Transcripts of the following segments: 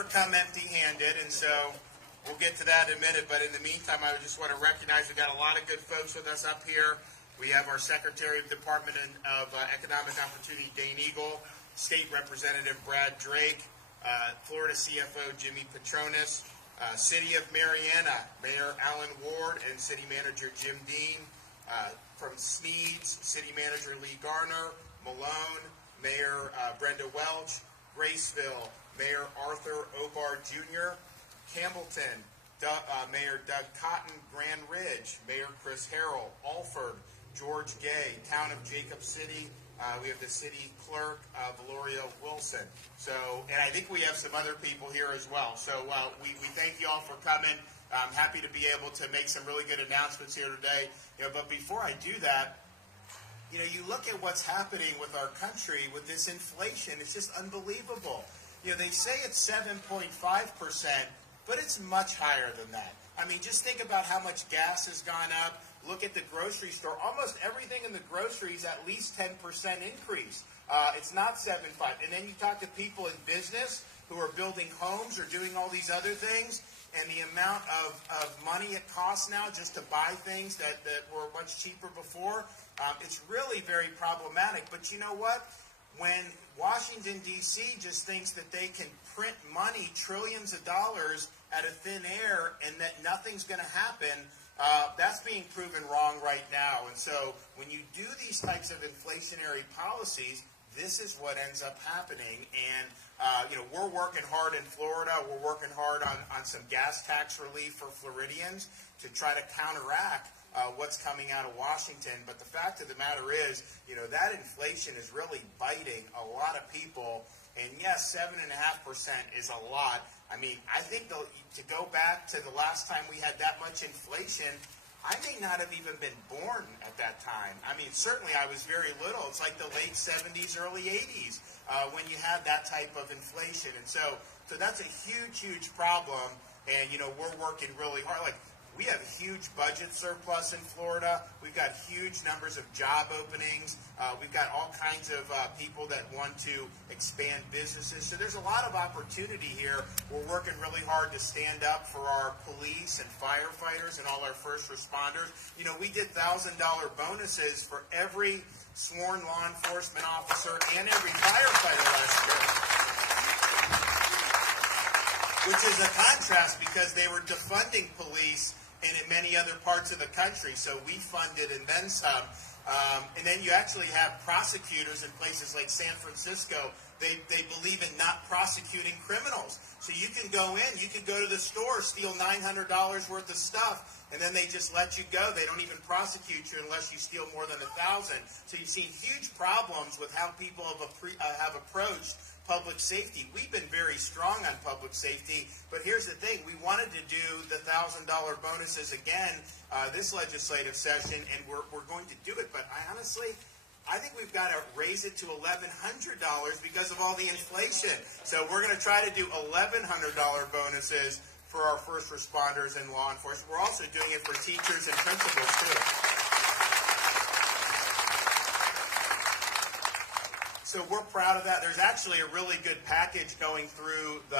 never come empty-handed, and so we'll get to that in a minute. But in the meantime, I just want to recognize we've got a lot of good folks with us up here. We have our Secretary of Department of Economic Opportunity, Dane Eagle, State Representative Brad Drake, Florida CFO Jimmy Petronas, City of Marietta, Mayor Alan Ward, and City Manager Jim Dean. From Smeads, City Manager Lee Garner, Malone, Mayor Brenda Welch, Graceville, Mayor Arthur Obar Jr., Campbellton, Mayor Doug Cotton, Grand Ridge, Mayor Chris Harrell, Alford, George Gay, Town of Jacob City. We have the City Clerk, Valoria Wilson. So, and I think we have some other people here as well. So we thank you all for coming. I'm happy to be able to make some really good announcements here today. But before I do that, you look at what's happening with our country with this inflation. It's just unbelievable. They say it's 7.5%, but it's much higher than that. I mean, just think about how much gas has gone up. Look at the grocery store. Almost everything in the groceries, at least 10% increase. It's not 7.5. And then you talk to people in business who are building homes or doing all these other things, and the amount of money it costs now just to buy things that were much cheaper before, it's really very problematic. But you know what? When Washington, D.C. just thinks that they can print money, trillions of dollars, out of thin air and that nothing's going to happen, that's being proven wrong right now. And so when you do these types of inflationary policies, this is what ends up happening. And, we're working hard in Florida. We're working hard on some gas tax relief for Floridians to try to counteract what's coming out of Washington. But the fact of the matter is, that inflation is really biting a lot of people. And yes, 7.5% is a lot. I mean, I think to go back to the last time we had that much inflation, I may not have even been born at that time. I mean, certainly I was very little. It's like the late 70s, early 80s when you had that type of inflation. And so that's a huge, huge problem. And, we're working really hard. Like, we have a huge budget surplus in Florida. We've got huge numbers of job openings. We've got all kinds of people that want to expand businesses. So there's a lot of opportunity here. We're working really hard to stand up for our police and firefighters and all our first responders. We did $1,000 bonuses for every sworn law enforcement officer and every firefighter last year, which is a contrast because they were defunding police and in many other parts of the country. So we funded and then some. And then you actually have prosecutors in places like San Francisco. They believe in not prosecuting criminals. So you can go in, you can go to the store, steal $900 worth of stuff, and then they just let you go. They don't even prosecute you unless you steal more than $1,000. So you've seen huge problems with how people have approached public safety. We've been very strong on public safety, but here's the thing. We wanted to do the $1,000 bonuses again this legislative session, and we're going to do it. But I think we've got to raise it to $1,100 because of all the inflation. So we're going to try to do $1,100 bonuses for our first responders and law enforcement. We're also doing it for teachers and principals, too. So we're proud of that. There's actually a really good package going through the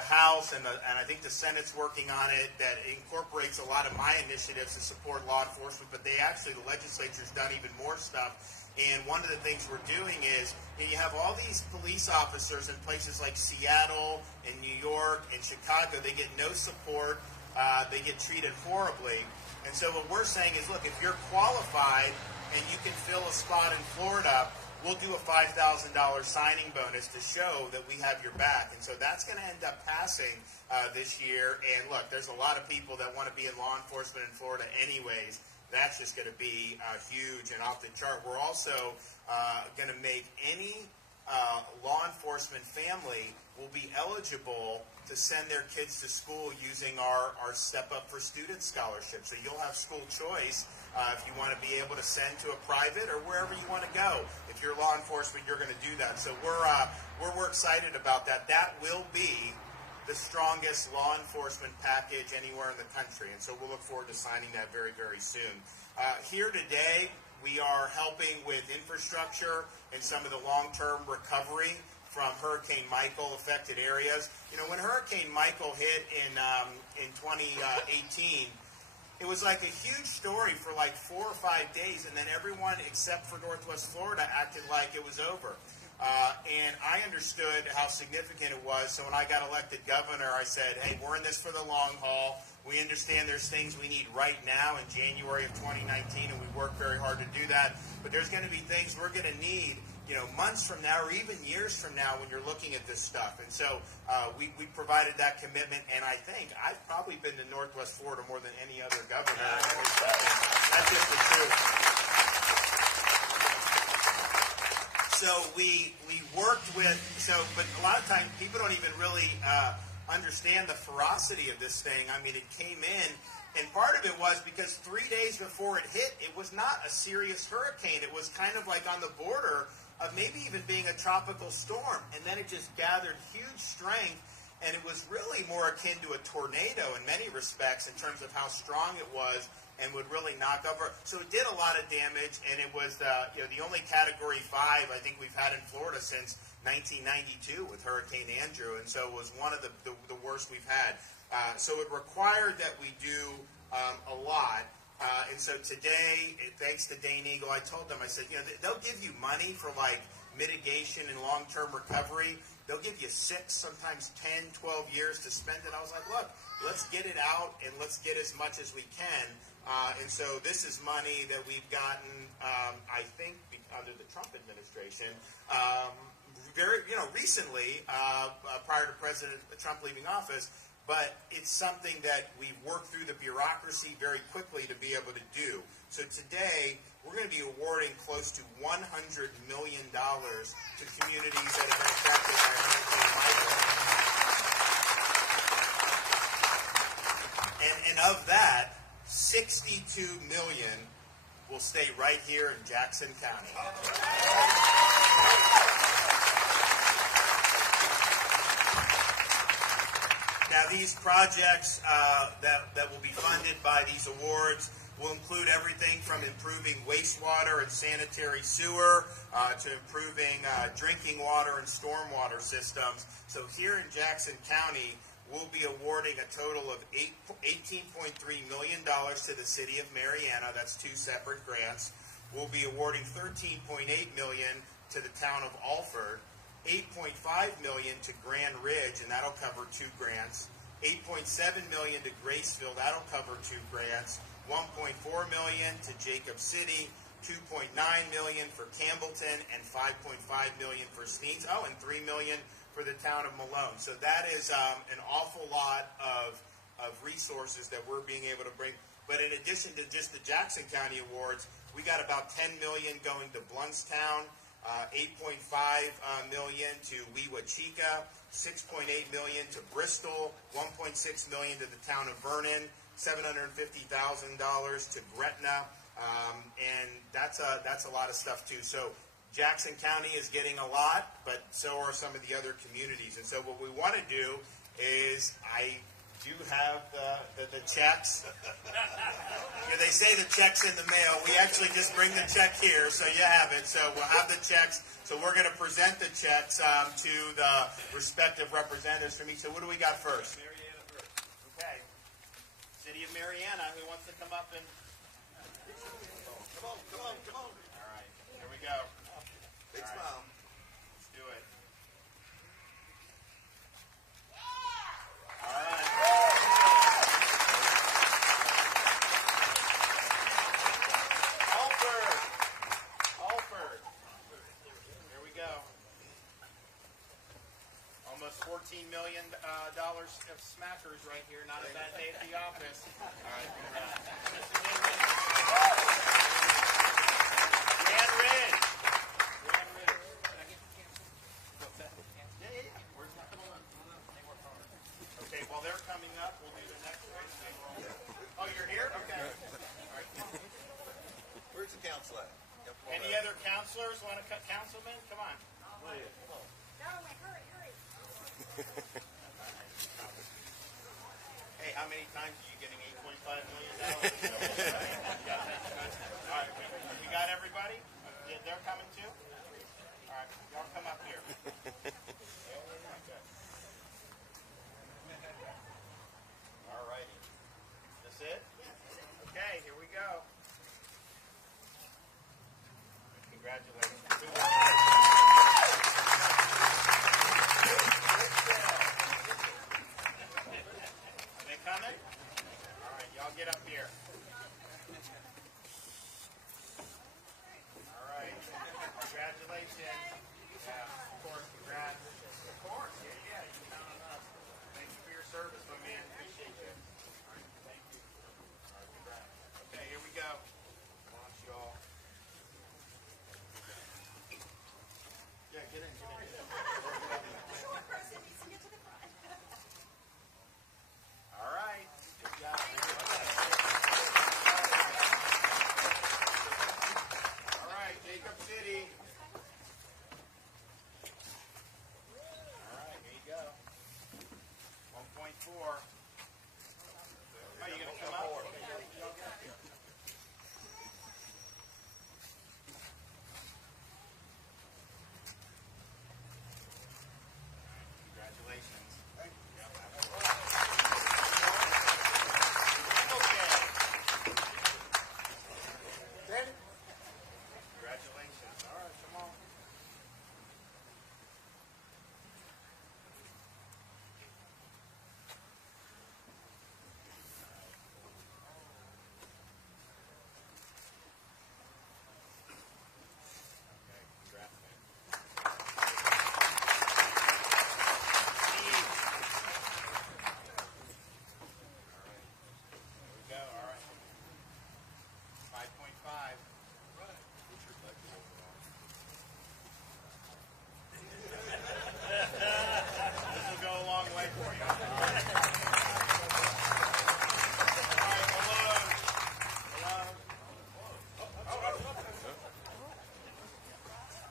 House, and I think the Senate's working on it that incorporates a lot of my initiatives to support law enforcement, but the legislature's done even more stuff. And one of the things we're doing is you have all these police officers in places like Seattle and New York and Chicago. They get no support. They get treated horribly. And so what we're saying is, look, if you're qualified and you can fill a spot in Florida, we'll do a $5,000 signing bonus to show that we have your back. And so that's going to end up passing this year. And look, there's a lot of people that want to be in law enforcement in Florida anyways. That's just going to be huge and off the chart. We're also going to make any law enforcement family will be eligible to send their kids to school using our Step Up for Students scholarship. So you'll have school choice if you want to be able to send to a private or wherever you want to go. If you're law enforcement, you're going to do that. So we're excited about that. That will be the strongest law enforcement package anywhere in the country. And so we'll look forward to signing that very, very soon. Here today, we are helping with infrastructure and some of the long-term recovery from Hurricane Michael affected areas. You know, when Hurricane Michael hit in 2018, it was like a huge story for like 4 or 5 days, and then everyone except for Northwest Florida acted like it was over. And I understood how significant it was, so when I got elected governor, I said, hey, we're in this for the long haul. We understand there's things we need right now in January of 2019, and we work very hard to do that. But there's going to be things we're going to need, you know, months from now or even years from now when you're looking at this stuff. And so we provided that commitment, and I think I've probably been to Northwest Florida more than any other governor. That's just the truth. So we worked with, but a lot of times people don't even really understand the ferocity of this thing. I mean, it came in, and part of it was because 3 days before it hit, it was not a serious hurricane. It was kind of like on the border of maybe even being a tropical storm, and then it just gathered huge strength, and it was really more akin to a tornado in many respects in terms of how strong it was and would really knock over. So it did a lot of damage, and it was the only Category 5 I think we've had in Florida since 1992 with Hurricane Andrew, and so it was one of the worst we've had. So it required that we do a lot. And so today, thanks to Dane Eagle, I told them, I said, you know, they'll give you money for like mitigation and long-term recovery. They'll give you 6, sometimes 10, 12 years to spend it. I was like, look, let's get it out and let's get as much as we can. And so this is money that we've gotten, I think, under the Trump administration, very, you know, recently, prior to President Trump leaving office. But it's something that we've worked through the bureaucracy very quickly to be able to do. So today, we're going to be awarding close to $100 million to communities that have been affected by Hurricane Michael. And of that, $62 million will stay right here in Jackson County. Now, these projects that will be funded by these awards will include everything from improving wastewater and sanitary sewer to improving drinking water and stormwater systems. So here in Jackson County, we'll be awarding a total of $18.3 million to the city of Marianna. That's 2 separate grants. We'll be awarding $13.8 million to the town of Alford. $8.5 million to Grand Ridge, and that'll cover 2 grants. $8.7 million to Graceville, that'll cover 2 grants. $1.4 million to Jacob City, $2.9 million for Campbellton, and $5.5 million for Steens. Oh, and $3 million for the town of Malone. So that is an awful lot of resources that we're being able to bring. But in addition to just the Jackson County awards, we got about $10 million going to Bluntstown, $8.5 million to Weewachika, $6.8 million to Bristol, $1.6 million to the town of Vernon, $750,000 to Gretna, and that's a lot of stuff too. So Jackson County is getting a lot, but so are some of the other communities. And so what we want to do is, I do have the checks. You know, they say the check's in the mail. We actually just bring the check here, so you have it. So we'll have the checks. So we're going to present the checks to the respective representatives from each. So what do we got first? Marianna first. Okay. City of Marianna, who wants to come up and... Come on. All right, here we go. Big smile. Let's do it. All right. Alford. Here we go. Almost $14 million of smackers right here. Not a bad day at the office. All right. Grand Ridge. Yeah. Where's that? Come on. Okay, while they're coming up, we'll do the next one. Oh, you're here? Okay. All right. Where's the council at? Any other counselors want to cut councilman? Come on. Hey, how many times are you getting $8.5 million? All right, we got everybody? They're coming too? All right, y'all come up here. All righty. This it? Okay, here we go. Congratulations. Are they coming? All right, y'all get up here. All right. Congratulations. Yeah, of course, congrats. Of course, yeah, you can count on us. Thank you for your service, my man. Appreciate you. All right, thank you. All right, congrats. Okay, here we go. Launch y'all. Yeah, get in. Short person needs to get to the front. All right. Good job. All right, Jacob City. All right, here you go. 1.4. Oh, you gonna come up? Congratulations. Okay. Congratulations. All right, come on. Okay, congrats, man. There we go. All right. 5.5. This will go a long way for you. All right, balloon. Balloon.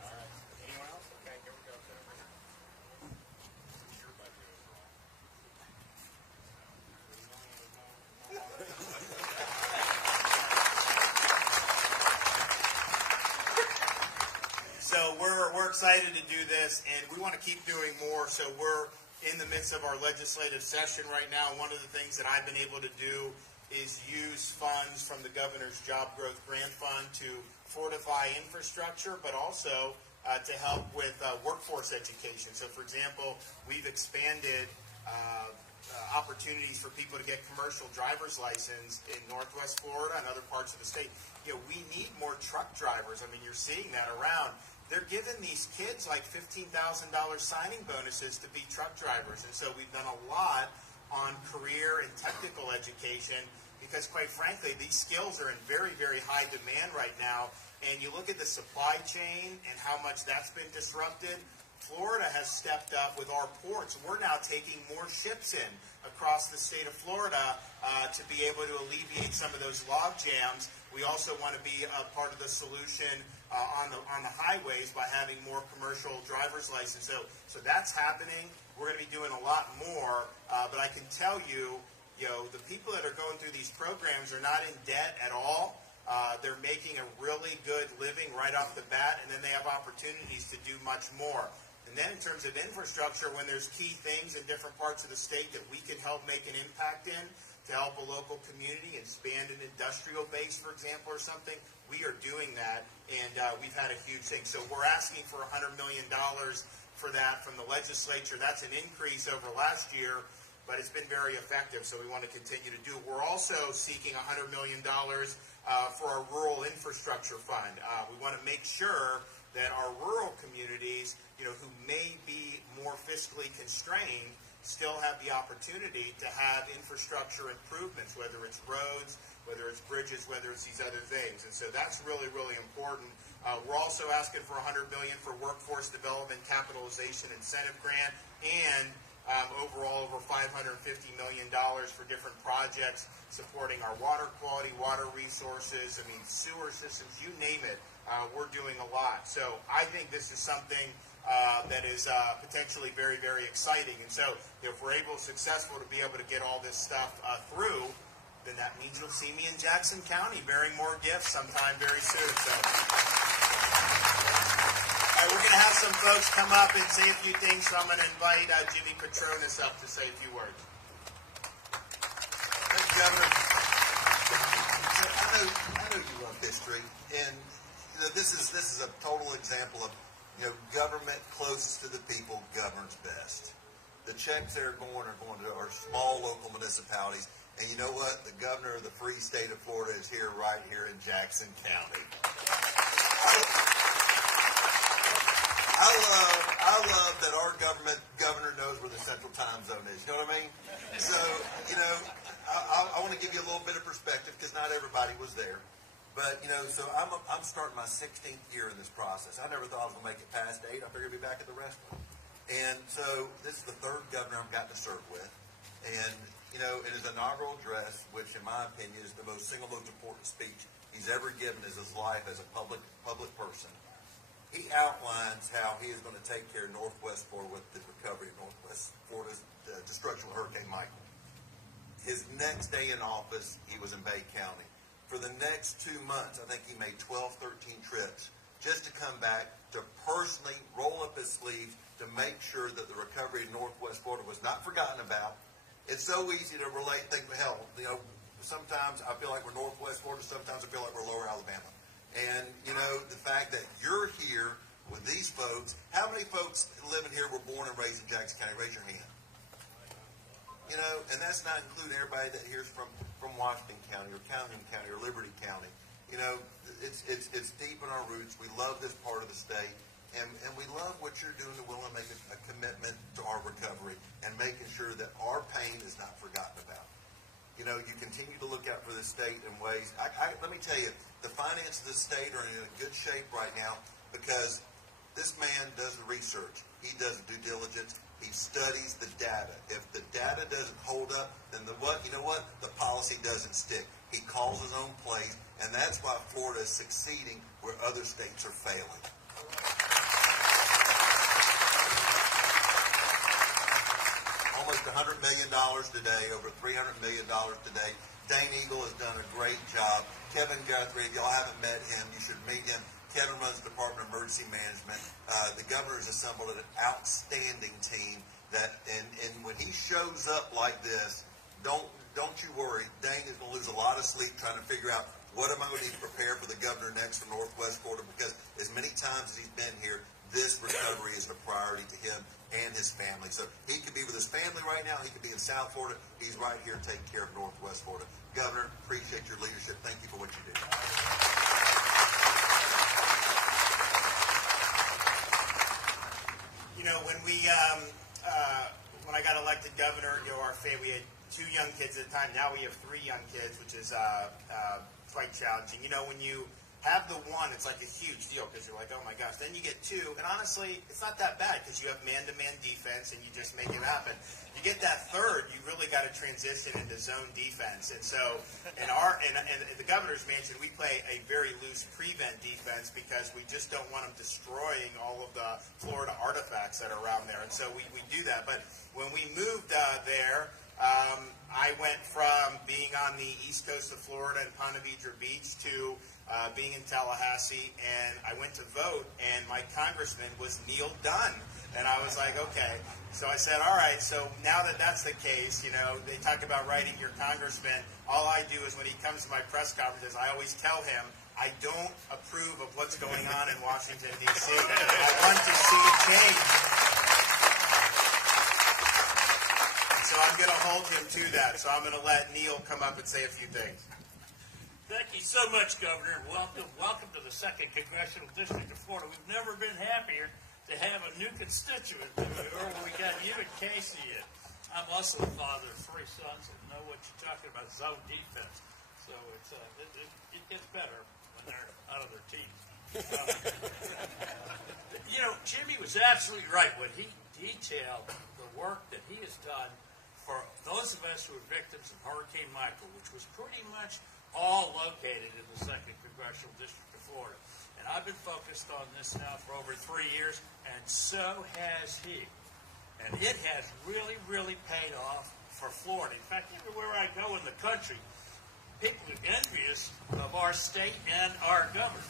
All right. Anyone else? Okay, here we go. Sit over here. What's your budget overall? So we're excited to do this, and we want to keep doing more. So we're in the midst of our legislative session right now. One of the things that I've been able to do is use funds from the Governor's Job Growth Grant Fund to fortify infrastructure, but also to help with workforce education. So, for example, we've expanded opportunities for people to get commercial driver's license in Northwest Florida and other parts of the state. You know, we need more truck drivers. I mean, you're seeing that around. They're giving these kids like $15,000 signing bonuses to be truck drivers. And so we've done a lot on career and technical education because, quite frankly, these skills are in very, very high demand right now. And you look at the supply chain and how much that's been disrupted. Florida has stepped up with our ports. We're now taking more ships in across the state of Florida to be able to alleviate some of those log jams. We also want to be a part of the solution on the highways by having more commercial driver's license. So that's happening. We're going to be doing a lot more. But I can tell you, the people that are going through these programs are not in debt at all. They're making a really good living right off the bat, and then they have opportunities to do much more. And then in terms of infrastructure, when there's key things in different parts of the state that we can help make an impact in to help a local community, expand an industrial base, for example, or something, we are doing that, and we've had a huge thing. So we're asking for $100 million for that from the legislature. That's an increase over last year, but it's been very effective, so we want to continue to do it. We're also seeking $100 million for our rural infrastructure fund. We want to make sure that our rural communities, who may be more fiscally constrained, still have the opportunity to have infrastructure improvements, whether it's roads, whether it's bridges, whether it's these other things. And so that's really, really important. We're also asking for $100 million for workforce development capitalization incentive grant, and overall over $550 million for different projects supporting our water quality, water resources, sewer systems, you name it. We're doing a lot. So I think this is something that is potentially very, very exciting. And so if we're successful to be able to get all this stuff through, then that means you'll see me in Jackson County bearing more gifts sometime very soon. So, all right, we're going to have some some folks come up and say a few things, so I'm going to invite Jimmy Petronas up to say a few words. Thank you, Governor. I know you love history, and this is a total example of government closest to the people governs best. The checks that are going to our small local municipalities, and you know what? The governor of the free state of Florida is here, right here in Jackson County. I love that our governor knows where the central time zone is. You know what I mean? So, I want to give you a little bit of perspective because not everybody was there. But, so I'm starting my 16th year in this process. I never thought I was going to make it past 8. I figured I'd be back at the restaurant. And so this is the third governor I've gotten to serve with. And, in his inaugural address, which in my opinion is the most important speech he's ever given in his life as a public person, he outlines how he is going to take care of Northwest Florida with the recovery of Northwest Florida's destruction of Hurricane Michael. His next day in office, he was in Bay County. For the next 2 months, I think he made 12, 13 trips just to come back to personally roll up his sleeves to make sure that the recovery of Northwest Florida was not forgotten about. It's so easy to relate things to hell. Sometimes I feel like we're Northwest Florida, sometimes I feel like we're Lower Alabama. And, the fact that you're here with these folks, how many folks living here were born and raised in Jackson County? Raise your hand. And that's not including everybody that here's from Washington County or Calhoun County or Liberty County. It's deep in our roots. We love this part of the state. And we love what you're doing to willing to make a commitment to our recovery and making sure that our pain is not forgotten about. You continue to look out for the state in ways. Let me tell you, the finances of the state are in a good shape right now because this man does the research. He does due diligence. He studies the data. If the data doesn't hold up, then the policy doesn't stick. He calls his own plays, and that's why Florida is succeeding where other states are failing. Almost $100 million today, over $300 million today. Dane Eagle has done a great job. Kevin Guthrie, if y'all haven't met him, you should meet him. Kevin runs the Department of Emergency Management. The governor has assembled an outstanding team that, and when he shows up like this, don't you worry. Dane is going to lose a lot of sleep trying to figure out what am I going to need to prepare for the governor next from Northwest Florida, because as many times as he's been here, this recovery is a priority to him and his family. So he could be with his family right now. He could be in South Florida. He's right here taking care of Northwest Florida. Governor, appreciate your leadership. Thank you for what you do. When I got elected governor, our family, we had 2 young kids at the time. Now we have 3 young kids, which is quite challenging. When you have the one, it's like a huge deal because you're like, oh my gosh. Then you get 2, and honestly, it's not that bad because you have man-to-man defense and you just make it happen. You get that 3rd, you really got to transition into zone defense. And so, in the governor's mansion, we play a very loose prevent defense because we just don't want them destroying all of the Florida artifacts that are around there. And so we do that. But when we moved there, I went from being on the east coast of Florida in Ponte Vedra Beach to being in Tallahassee, and I went to vote, and my congressman was Neil Dunn. And I was like, okay. So I said, all right, so now that that's the case, they talk about writing your congressman. All I do is when he comes to my press conferences, I always tell him, I don't approve of what's going on in Washington, D.C. I want to see change. So I'm going to hold him to that. So I'm going to let Neil come up and say a few things. Thank you so much, Governor. Welcome to the 2nd Congressional District of Florida. We've never been happier to have a new constituent than we were when we got you and Casey in. I'm also a father of 3 sons and know what you're talking about, zone defense. So it gets better when they're out of their team. Jimmy was absolutely right when he detailed the work that he has done for those of us who were victims of Hurricane Michael, which was pretty much all located in the 2nd Congressional District of Florida. And I've been focused on this now for over 3 years, and so has he. And it has really, really paid off for Florida. In fact, everywhere I go in the country, people are envious of our state and our governor.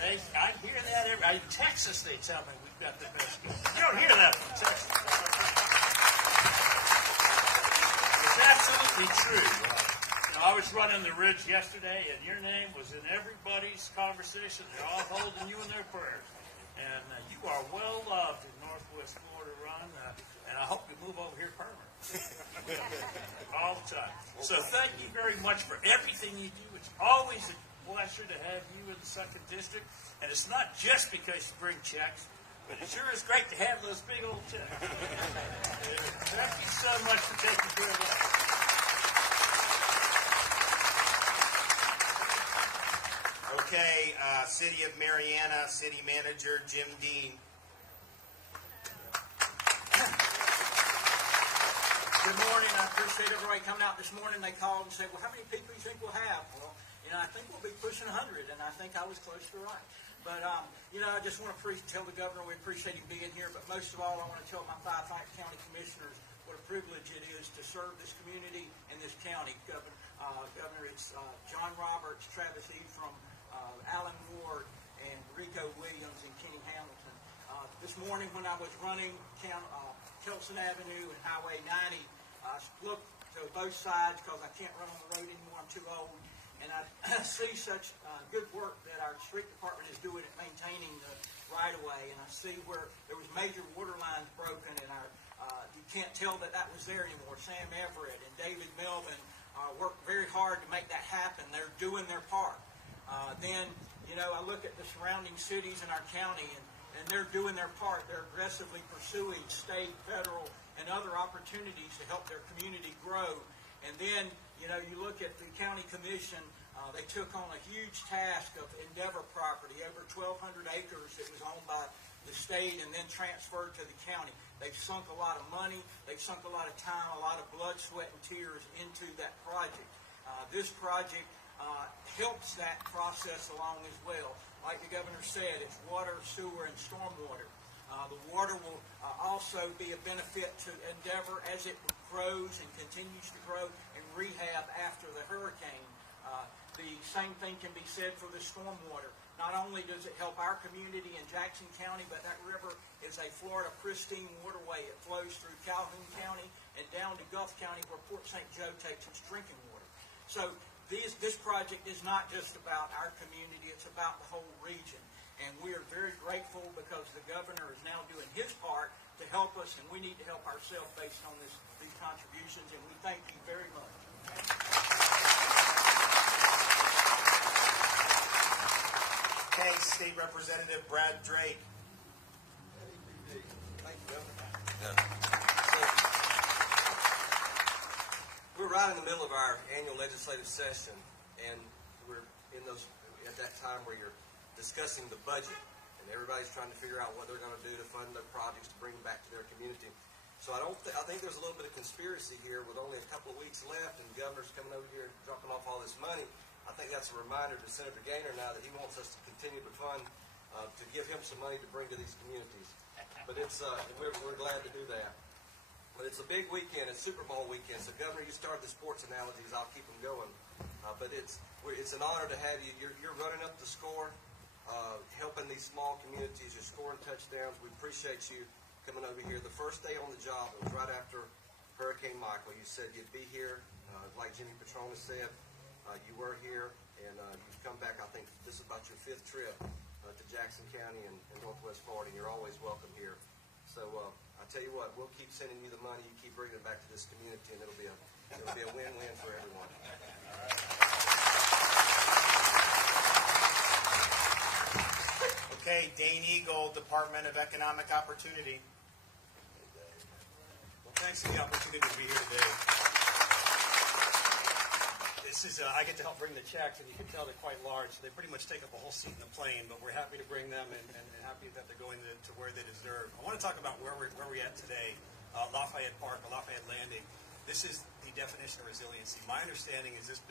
I hear that in Texas. They tell me we've got the best schools. You don't hear that from Texas. It's absolutely true. I was running the Ridge yesterday, and your name was in everybody's conversation. They're all holding you in their prayers. And you are well loved in Northwest Florida, Ron, and I hope you move over here permanently. All the time. So thank you very much for everything you do. It's always a pleasure to have you in the 2nd District. And it's not just because you bring checks, but it sure is great to have those big old checks. Thank you so much for taking care of us. Okay, City of Marianna, City Manager Jim Dean. Good morning. I appreciate everybody coming out this morning. They called and said, well, how many people do you think we'll have? Well, I think we'll be pushing 100, and I think I was close to right. But, I just want to tell the governor we appreciate him being here. But most of all, I want to tell my 5 county commissioners what a privilege it is to serve this community and this county. Governor, it's John Roberts, Travis Ephraim, Alan Ward, and Rico Williams and Kenny Hamilton. This morning when I was running Kelson Avenue and Highway 90, I looked to both sides because I can't run on the road anymore. I'm too old. And I see such good work that our street department is doing at maintaining the right-of-way. And I see where there was major water lines broken, and you can't tell that was there anymore. Sam Everett and David Melvin worked very hard to make that happen. They're doing their part. Then, I look at the surrounding cities in our county, and they're doing their part. They're aggressively pursuing state, federal, and other opportunities to help their community grow. And then, you look at the county commission, they took on a huge task of Endeavor property, over 1,200 acres that was owned by the state and then transferred to the county. They've sunk a lot of money, they've sunk a lot of time, a lot of blood, sweat, and tears into that project. This project helps that process along as well. Like the governor said, it's water, sewer, and stormwater. The water will also be a benefit to Endeavor as it grows and continues to grow and rehab after the hurricane. The same thing can be said for the stormwater. Not only does it help our community in Jackson County, but that river is a Florida pristine waterway. It flows through Calhoun County and down to Gulf County where Port St. Joe takes its drinking water. So this project is not just about our community, it's about the whole region. And we are very grateful because the governor is now doing his part to help us, and we need to help ourselves based on these contributions, and we thank you very much. Okay, State Representative Brad Drake. Thank you, Governor. We're right in the middle of our annual legislative session, and we're at that time where you're discussing the budget, and everybody's trying to figure out what they're going to do to fund their projects to bring back to their community. So I think there's a little bit of conspiracy here with only a couple of weeks left, and the governor's coming over here and dropping off all this money. I think that's a reminder to Senator Gaynor now that he wants us to continue to fund, to give him some money to bring to these communities. But we're glad to do that. But it's a big weekend. It's Super Bowl weekend. So, Governor, you started the sports analogies. I'll keep them going. But it's an honor to have you. You're running up the score, helping these small communities. You're scoring touchdowns. We appreciate you coming over here. The first day on the job, it was right after Hurricane Michael. You said you'd be here, like Jimmy Petronis said. You were here, and you've come back. I think this is about your 5th trip to Jackson County and Northwest Florida, and you're always welcome here. So I tell you what, we'll keep sending you the money. You keep bringing it back to this community, and it'll be a win-win for everyone. Okay, Dane Eagle, Department of Economic Opportunity. Well, thanks for the opportunity to be here today. I get to help bring the checks, and you can tell they're quite large. So they pretty much take up a whole seat in the plane, but we're happy to bring them and happy that they're going to where they deserve. I want to talk about where we're at today, Lafayette Park or Lafayette Landing. This is the definition of resiliency. My understanding is this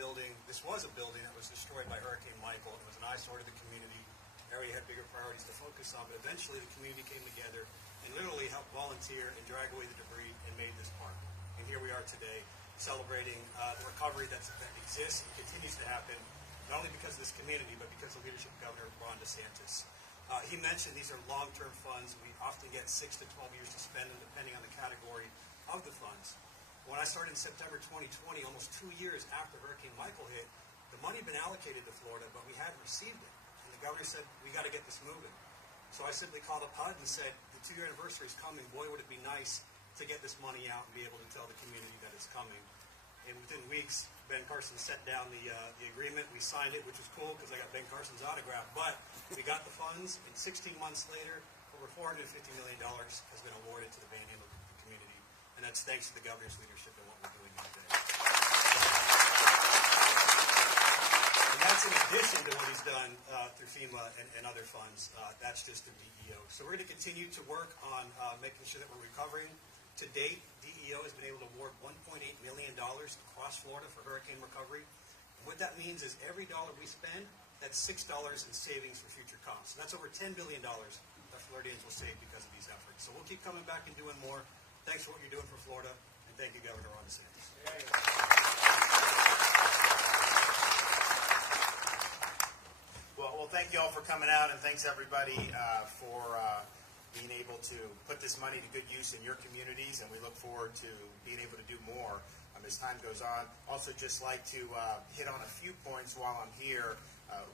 was a building that was destroyed by Hurricane Michael. It was an eyesore to the community. The area had bigger priorities to focus on, but eventually the community came together and literally helped volunteer and drag away the debris and made this park. And here we are today, celebrating the recovery that exists and continues to happen not only because of this community, but because of the leadership of Governor Ron DeSantis. He mentioned these are long-term funds. We often get 6 to 12 years to spend them, depending on the category of the funds. When I started in September 2020, almost 2 years after Hurricane Michael hit, the money had been allocated to Florida, but we hadn't received it. And the governor said, we got to get this moving. So I simply called up HUD and said, the 2-year anniversary is coming. Boy, would it be nice to get this money out and be able to tell the community that it's coming. And within weeks, Ben Carson set down the agreement. We signed it, which was cool because I got Ben Carson's autograph. But we got the funds, and 16 months later, over $450 million has been awarded to the Panhandle community. And that's thanks to the governor's leadership and what we're doing here today. And that's in addition to what he's done through FEMA and other funds. That's just through DEO. So we're going to continue to work on making sure that we're recovering. To date, DEO has been able to award $1.8 million across Florida for hurricane recovery. And what that means is every dollar we spend, that's $6 in savings for future costs. So that's over $10 billion that Floridians will save because of these efforts. So we'll keep coming back and doing more. Thanks for what you're doing for Florida, and thank you, Governor Ron DeSantis. Well, thank you all for coming out, and thanks everybody for being able to put this money to good use in your communities, and we look forward to being able to do more as time goes on. Also, just like to hit on a few points while I'm here.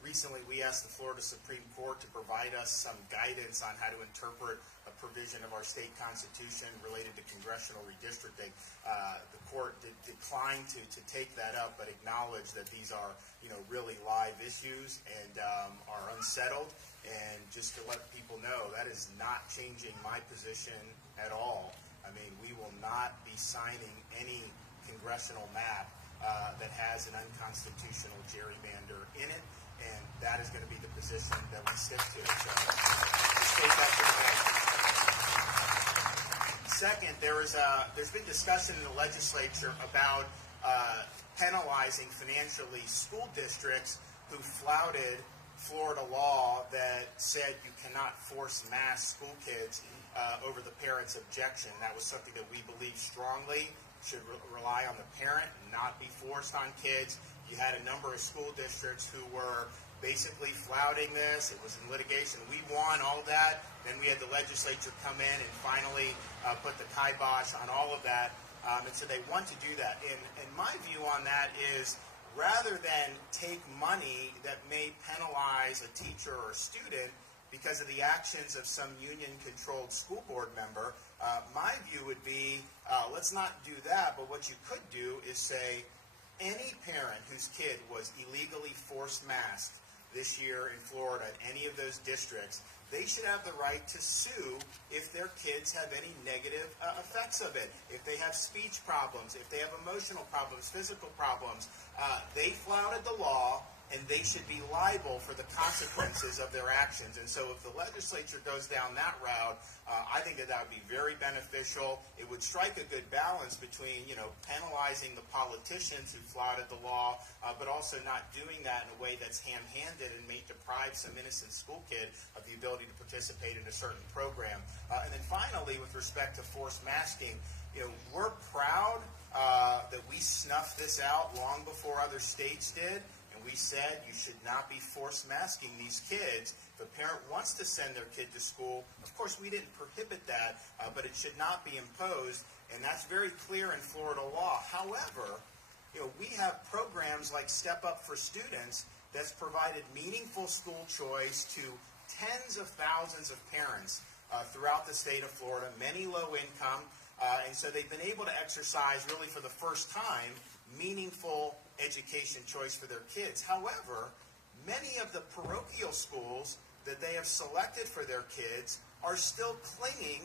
Recently, we asked the Florida Supreme Court to provide us some guidance on how to interpret a provision of our state constitution related to congressional redistricting. The court declined to take that up, but acknowledged that these are, really live issues and are unsettled. And just to let people know, that is not changing my position at all. I mean, we will not be signing any congressional map that has an unconstitutional gerrymander in it, and that is going to be the position that we stick to. So, just take that for the bank. Second, there's been discussion in the legislature about penalizing financially school districts who flouted Florida law that said you cannot force mass school kids over the parent's objection. That was something that we believe strongly should rely on the parent and not be forced on kids. You had a number of school districts who were basically flouting this. It was in litigation. We won all that. Then we had the legislature come in and finally put the kibosh on all of that. And so they want to do that. And my view on that is, rather than take money that may penalize a teacher or a student because of the actions of some union-controlled school board member, my view would be, let's not do that, but what you could do is say, any parent whose kid was illegally forced masked this year in Florida at any of those districts, they should have the right to sue if their kids have any negative effects of it. If they have speech problems, if they have emotional problems, physical problems, they flouted the law, and they should be liable for the consequences of their actions. And so if the legislature goes down that route, I think that would be very beneficial. It would strike a good balance between, penalizing the politicians who flouted the law, but also not doing that in a way that's ham-handed and may deprive some innocent school kid of the ability to participate in a certain program. And then finally, with respect to forced masking, we're proud that we snuffed this out long before other states did. We said you should not be forced masking these kids. If a parent wants to send their kid to school, of course we didn't prohibit that, but it should not be imposed, and that's very clear in Florida law. However, we have programs like Step Up for Students that's provided meaningful school choice to tens of thousands of parents throughout the state of Florida, many low income, and so they've been able to exercise really for the first time meaningful education choice for their kids. However, many of the parochial schools that they have selected for their kids are still clinging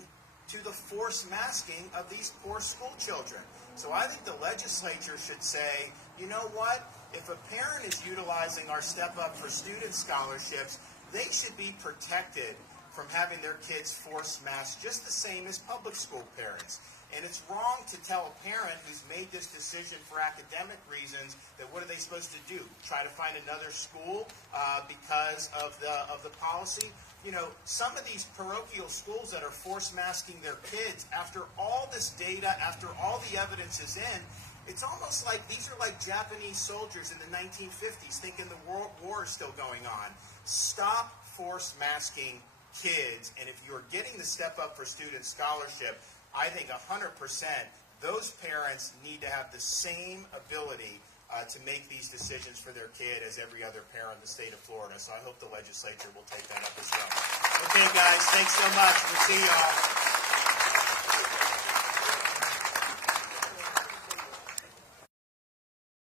to the forced masking of these poor school children. So I think the legislature should say, you know what? If a parent is utilizing our Step Up for Student scholarships, they should be protected from having their kids forced masked just the same as public school parents. And it's wrong to tell a parent who's made this decision for academic reasons that what are they supposed to do? Try to find another school because of the policy? Some of these parochial schools that are force masking their kids, after all this data, after all the evidence is in, It's almost like these are like Japanese soldiers in the 1950s thinking the world war is still going on. Stop force masking kids, and if you're getting the Step Up for Students scholarship, I think 100% those parents need to have the same ability to make these decisions for their kid as every other parent in the state of Florida. So I hope the legislature will take that up as well. Okay, guys, thanks so much. We'll see y'all.